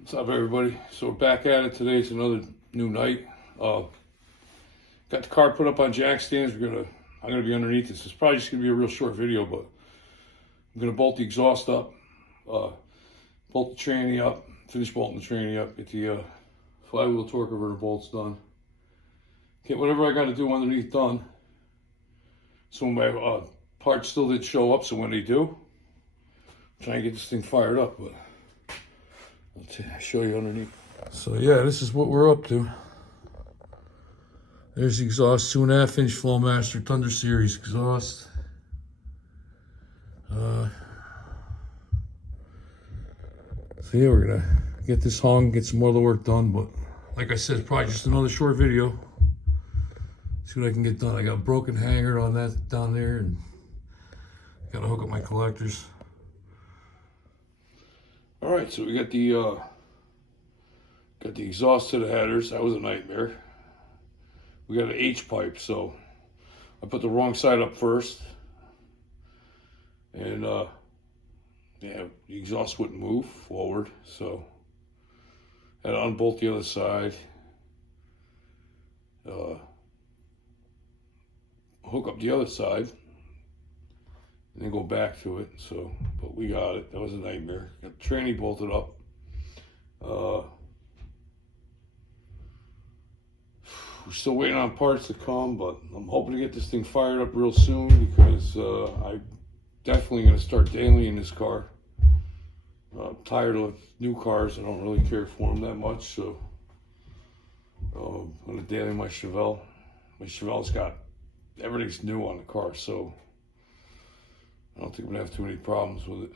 What's up, everybody? So we're back at it today. It's another new night. Got the car put up on jack stands. I'm gonna be underneath this. It's probably just gonna be a real short video, but I'm gonna bolt the exhaust up, bolt the tranny up, finish bolting the tranny up, get the flywheel torque converter bolts done. Get whatever I got to do underneath done. Some of my parts still did show up, so when they do, I'm trying to get this thing fired up. But I'll show you underneath. So yeah, this is what we're up to. There's the exhaust, 2.5-inch Flowmaster Thunder Series exhaust. So yeah, we're gonna get this hung, get some other work done, but like I said, it's probably just another short video. See what I can get done. I got a broken hanger on that down there, and gotta hook up my collectors. All right, so we got the exhaust to the headers. That was a nightmare. We got an H pipe, so I put the wrong side up first, and yeah, the exhaust wouldn't move forward, so I had to unbolt the other side, hook up the other side, and then go back to it. So, but we got it. That was a nightmare. Got the tranny bolted up. We're still waiting on parts to come, but I'm hoping to get this thing fired up real soon, because I'm definitely going to start daily in this car. I'm tired of new cars. I don't really care for them that much, so I'm going to daily my Chevelle. My Chevelle's got everything's new on the car, so I don't think I'm going to have too many problems with it.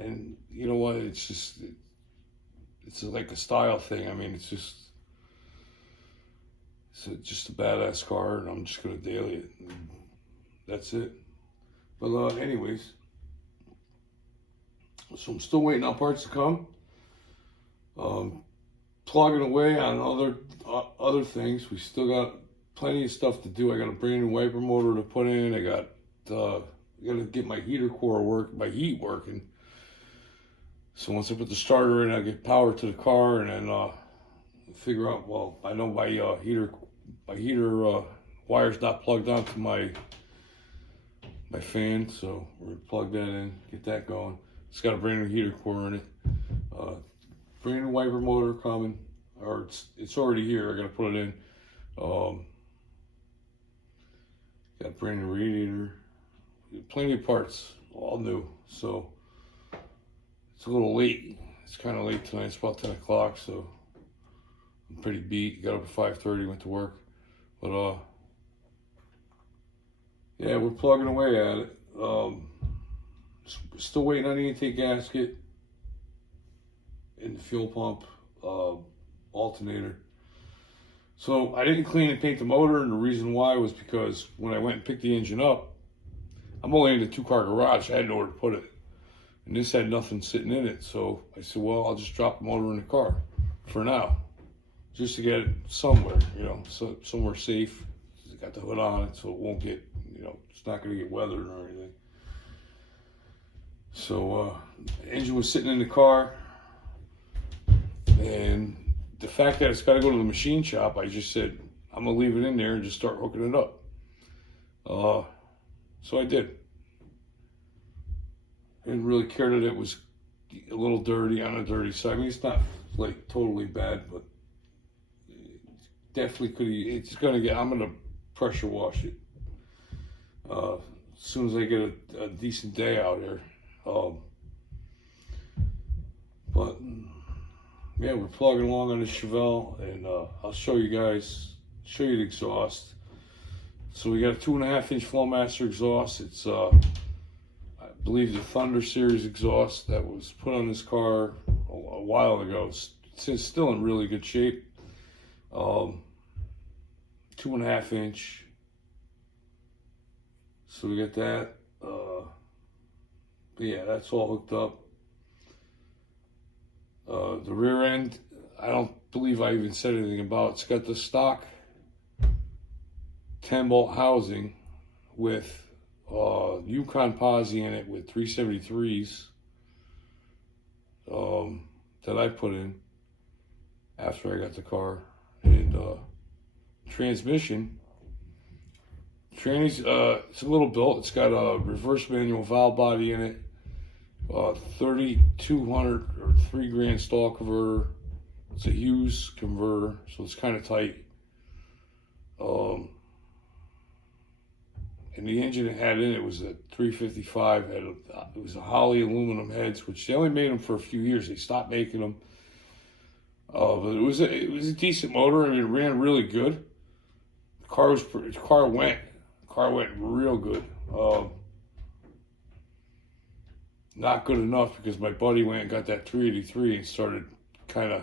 And you know what? It's just, it's like a style thing. I mean, it's just a badass car, and I'm just going to daily it. And that's it. But anyways, so I'm still waiting on parts to come. Plugging away on other things. We still got plenty of stuff to do. I got a brand new wiper motor to put in. I got to get my heater core heat working. So once I put the starter in, I get power to the car, and then figure out. Well, I know my heater wire's not plugged onto my fan, so we're gonna plug that in, get that going. It's got a brand new heater core in it. Brand new wiper motor coming, or it's already here. I gotta put it in. Got a brand new radiator. Plenty of parts, all new. So it's a little late. It's kind of late tonight. It's about 10 o'clock, so I'm pretty beat. Got up at 5:30, went to work. But yeah, we're plugging away at it. Still waiting on the intake gasket and the fuel pump, alternator. So I didn't clean and paint the motor, and the reason why was because when I went and picked the engine up, I'm only in a 2-car garage. I had nowhere to put it, and this had nothing sitting in it. So I said, well, I'll just drop the motor in the car for now, just to get it somewhere, so somewhere safe. It's got the hood on it, so it won't get, it's not going to get weathered or anything. So the engine was sitting in the car, and the fact that it's got to go to the machine shop, I just said, I'm going to leave it in there and just start hooking it up. So I did. I didn't really care that it was a little dirty, on the dirty side. I mean, it's not like totally bad, but definitely could. I'm gonna pressure wash it as soon as I get a decent day out here. But yeah, we're plugging along on the Chevelle, and I'll show you the exhaust. So we got a 2.5-inch Flowmaster exhaust. It's I believe the Thunder Series exhaust that was put on this car a while ago. It's still in really good shape. 2.5-inch. So we got that. But yeah, that's all hooked up. The rear end, I don't believe I even said anything about. It's got the stock 10-bolt housing with Yukon posi in it with 373s. that I put in after I got the car. And transmission, it's a little built. It's got a reverse manual valve body in it, 3200 or 3 grand stall converter. It's a Hughes converter, so it's kind of tight. And the engine it had in it was a 355. It was a Holley aluminum heads, which they only made them for a few years. They stopped making them. But it was a decent motor, and it ran really good. The car went real good. Not good enough because my buddy went and got that 383 and started kind of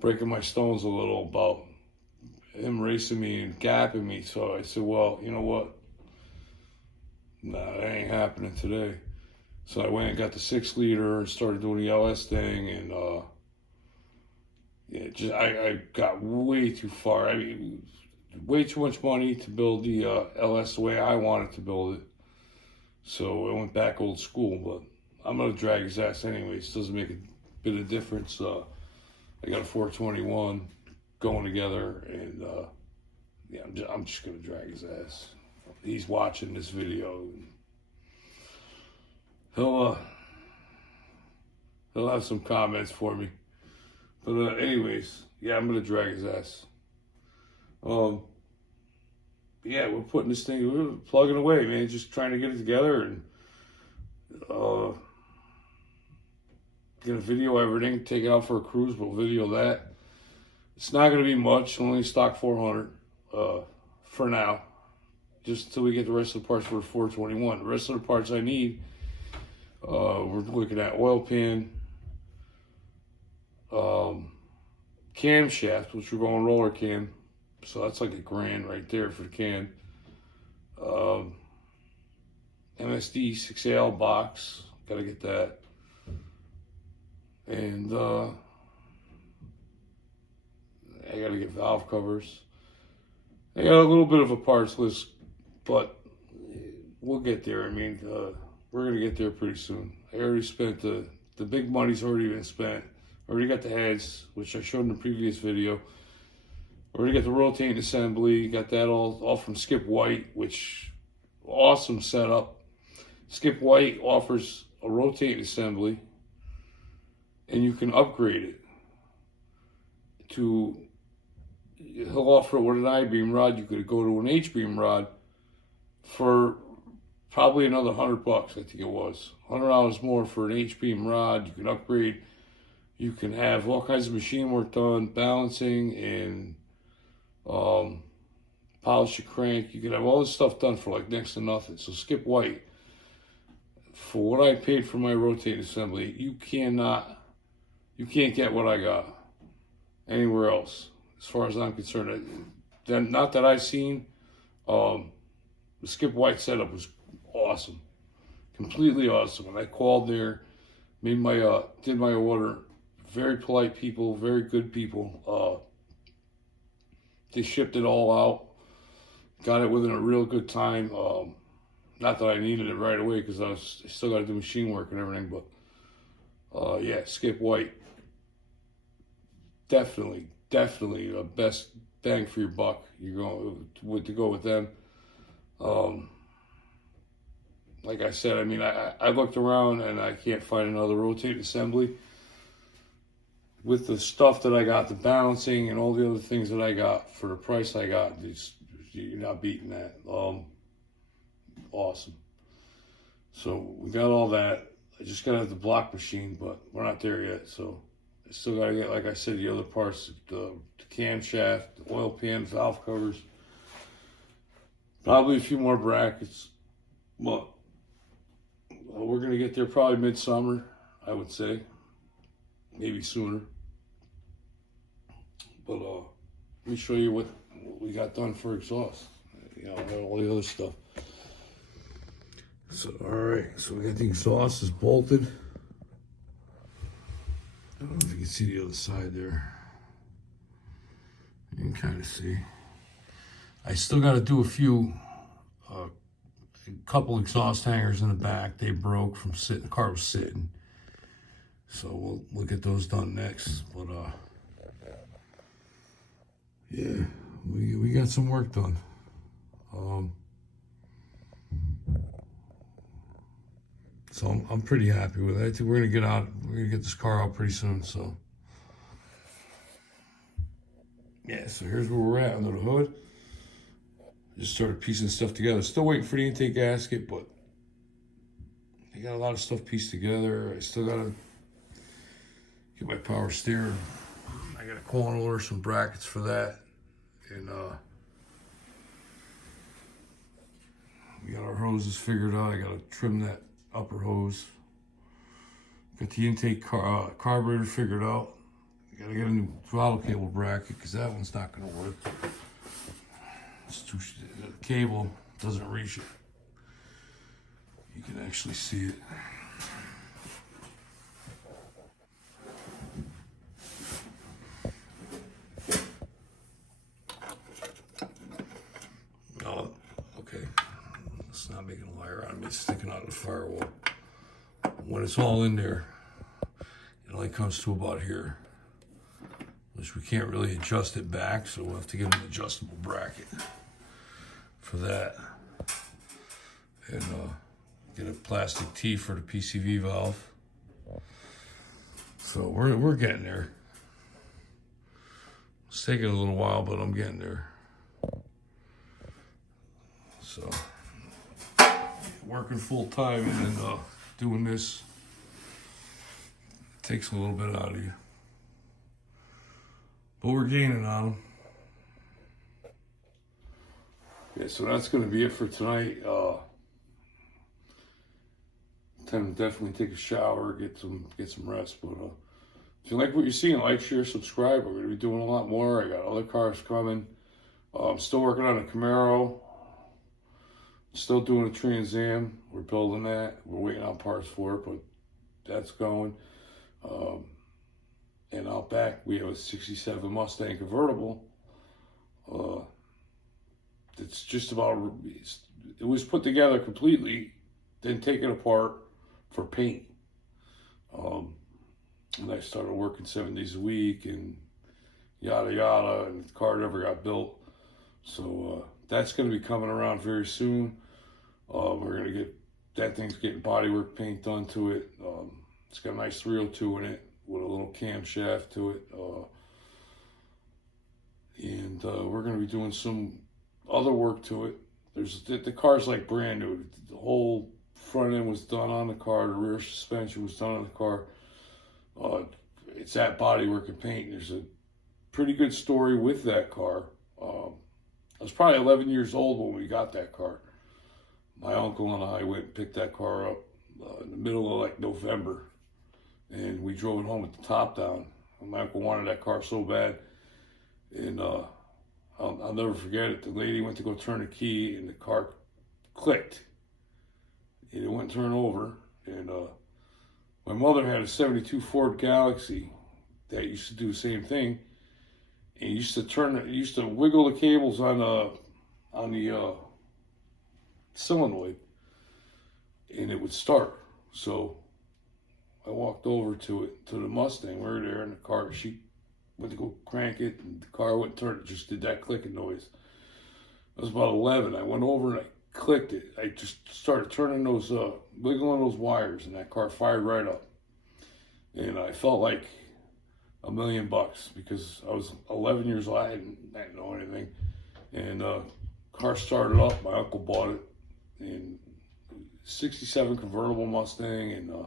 breaking my stones a little about him racing me and gapping me. So I said, well, you know what? Nah, that ain't happening today. So I went and got the 6-liter and started doing the LS thing, and I got way too far. I mean, way too much money to build the LS the way I wanted to build it. So I went back old school, but I'm gonna drag his ass anyways. Doesn't make a bit of difference. I got a 421 going together, and yeah, I'm just gonna drag his ass. He's watching this video. He'll have some comments for me. But anyways, yeah, I'm gonna drag his ass. Yeah, we're putting this thing, we're plugging away, man. Just trying to get it together and gonna video everything. Take it out for a cruise. We'll video that. It's not gonna be much. Only stock 400 for now. Just until we get the rest of the parts for the 421. The rest of the parts I need, we're looking at oil pan, camshaft, which we're going roller cam. So that's like $1 grand right there for the can. MSD 6AL box, gotta get that. And I gotta get valve covers. I got a little bit of a parts list, but we'll get there. I mean, we're gonna get there pretty soon. I already spent the big money's already been spent. Already got the heads, which I showed in the previous video. Already got the rotating assembly. Got that all from Skip White, which awesome setup. Skip White offers a rotating assembly, and you can upgrade it to. He'll offer it with an I-beam rod. You could go to an H-beam rod for probably another $100. I think it was $100 more for an H-beam rod. You can upgrade. You can have all kinds of machine work done, balancing and polish your crank. You can have all this stuff done for like next to nothing. So Skip White, for what I paid for my rotating assembly, you can't get what I got anywhere else, as far as I'm concerned. Not that I've seen. The Skip White setup was awesome, completely awesome. And I called there, did my order. Very polite people, very good people. They shipped it all out. Got it within a real good time. Not that I needed it right away because I still got to do machine work and everything. But yeah, Skip White, definitely the best bang for your buck. You're going to go with them. Like I said, I mean, I looked around and I can't find another rotating assembly with the stuff that I got, the balancing and all the other things that I got for the price I got. You're not beating that. Awesome. So we got all that. I just gotta have the block machine, but we're not there yet. So I still gotta get, like I said, the other parts, the camshaft, the oil pan, valve covers, probably a few more brackets. But we're gonna get there probably midsummer, I would say, maybe sooner. But let me show you what we got done for exhaust. You know, all the other stuff. So, all right, so we got the exhaust is bolted. I don't know if you can see the other side there. You can kind of see. I still got to do a couple exhaust hangers in the back. They broke from sitting. The car was sitting. So we'll get those done next. But yeah, we got some work done. So I'm pretty happy with it. I think we're gonna get this car out pretty soon. So yeah, so here's where we're at under the hood. Just started piecing stuff together. Still waiting for the intake gasket, but I got a lot of stuff pieced together. I still gotta get my power steering. I gotta call and order some brackets for that. And we got our hoses figured out. I gotta trim that upper hose. Got the intake carburetor figured out. I gotta get a new throttle cable bracket because that one's not gonna work. It's too, the cable doesn't reach it. You can actually see it. Oh, okay. Let's not make a liar out of me. It's sticking out of the firewall. When it's all in there, it only comes to about here. Which we can't really adjust it back, so we'll have to get an adjustable bracket for that. And get a plastic T for the PCV valve. So we're getting there. It's taking a little while, but I'm getting there. So working full time and then doing this takes a little bit out of you. But we're gaining on them. Yeah, so that's going to be it for tonight. Time to definitely take a shower, get some rest. But if you like what you're seeing, like, share, subscribe. We're going to be doing a lot more. I got other cars coming. I'm still working on a Camaro. Still doing a Trans Am. We're building that. We're waiting on parts for it, but that's going. And out back, we have a 67 Mustang convertible. It's just about, it was put together completely, then taken apart for paint. And I started working 7 days a week and yada yada, and the car never got built. So that's going to be coming around very soon. We're going to get, that thing's getting bodywork paint done to it. It's got a nice 302 in it with a little camshaft to it. And we're going to be doing some other work to it. The car's like brand new. The whole front end was done on the car. The rear suspension was done on the car. It's at bodywork and paint. There's a pretty good story with that car. I was probably 11 years old when we got that car. My uncle and I went and picked that car up in the middle of like November. And we drove it home with the top down. My uncle wanted that car so bad. And I'll never forget it. The lady went to go turn the key and the car clicked. And it wouldn't turn over. And my mother had a 72 Ford Galaxy that used to do the same thing. And used to wiggle the cables on the solenoid. And it would start. So I walked over to the Mustang. We were there in the car. She went to go crank it, and the car wouldn't turn. It just did that clicking noise. I was about 11. I went over and I clicked it. I just started turning those, wiggling those wires, and that car fired right up. And I felt like $1 million because I was 11 years old. I didn't know anything. And car started up. My uncle bought it. And 67 convertible Mustang, and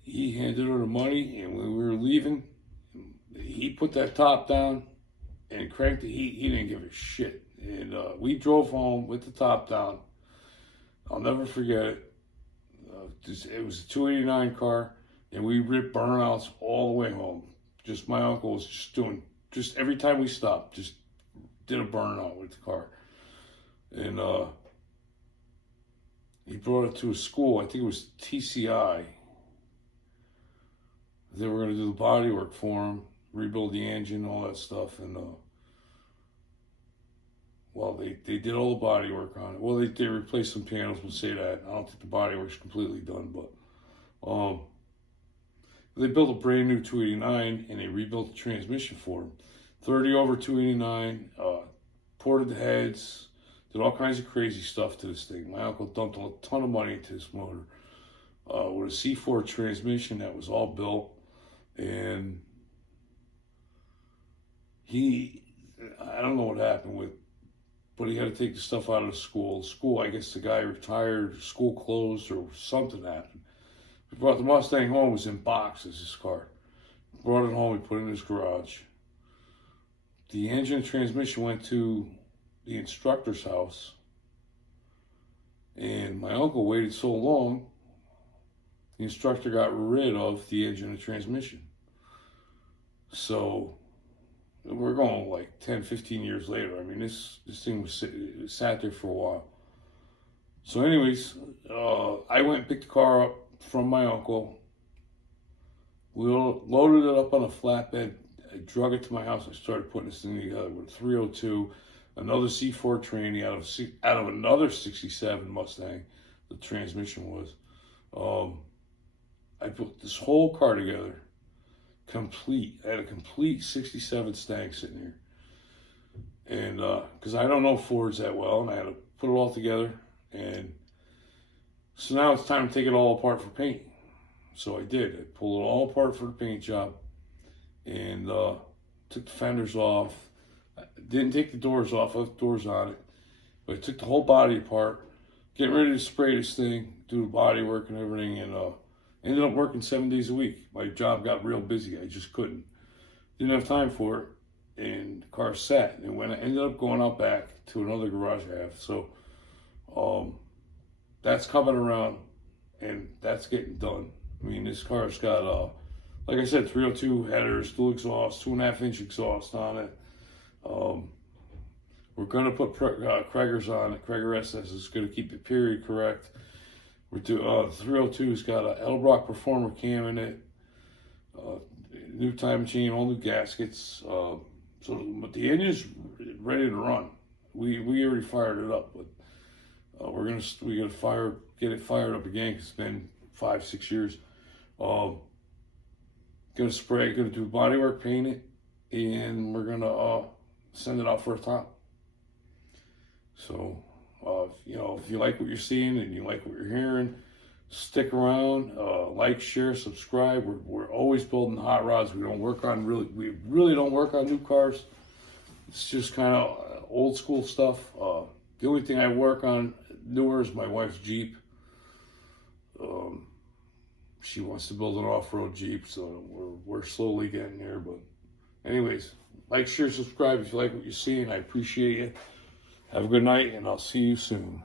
he handed her the money, and when we were leaving, he put that top down and cranked it. He didn't give a shit. And we drove home with the top down. I'll never forget it. It was a 289 car, and we ripped burnouts all the way home. Just my uncle was just every time we stopped, just did a burnout with the car. And he brought it to a school. I think it was TCI. They were going to do the body work for him, rebuild the engine, all that stuff. And, well, they did all the body work on it. Well, they replaced some panels, we'll say that. I don't think the body work's completely done, but They built a brand new 289 and they rebuilt the transmission for him. 30 over 289, ported the heads, did all kinds of crazy stuff to this thing. My uncle dumped a ton of money into this motor with a C4 transmission that was all built. And I don't know what happened with, but he had to take the stuff out of the school. School, I guess the guy retired, school closed, or something happened. We brought the Mustang home, it was in boxes, this car. Brought it home, we put it in his garage. The engine and transmission went to the instructor's house. And my uncle waited so long, the instructor got rid of the engine and transmission. So we're going like 10, 15 years later. I mean, this thing was sat there for a while. So anyways, I went and picked the car up from my uncle. We loaded it up on a flatbed. I drug it to my house. I started putting this thing together with a 302, another C4 tranny out of another 67 Mustang, the transmission was. I put this whole car together, complete. I had a complete 67 Stang sitting here. And because I don't know Fords that well, and I had to put it all together. And so now it's time to take it all apart for paint. So I did. I pulled it all apart for the paint job and took the fenders off. I didn't take the doors off, I left doors on it. But I took the whole body apart, getting ready to spray this thing, do the body work and everything, and ended up working 7 days a week. My job got real busy. I just couldn't. Didn't have time for it, and the car sat. And when I ended up going out back to another garage I have, so that's coming around, and that's getting done. I mean, this car's got, like I said, 302 headers, dual exhaust, 2.5-inch exhaust on it. We're going to put Krager's on it, Krager SS. It's going to keep the period correct. The 302's got a Elbrock Performer cam in it, new time machine, all new gaskets. But the engine's ready to run. We already fired it up, but we gotta get it fired up again because it's been 5-6 years. Gonna do body work, paint it, and we're gonna send it out for a top. So if you like what you're seeing and you like what you're hearing, stick around, like, share, subscribe. We're always building hot rods. We really don't work on new cars. It's just kind of old school stuff. The only thing I work on newer is my wife's Jeep. She wants to build an off-road Jeep, so we're slowly getting there. But anyways, like, share, subscribe if you like what you're seeing. I appreciate you. Have a good night, and I'll see you soon.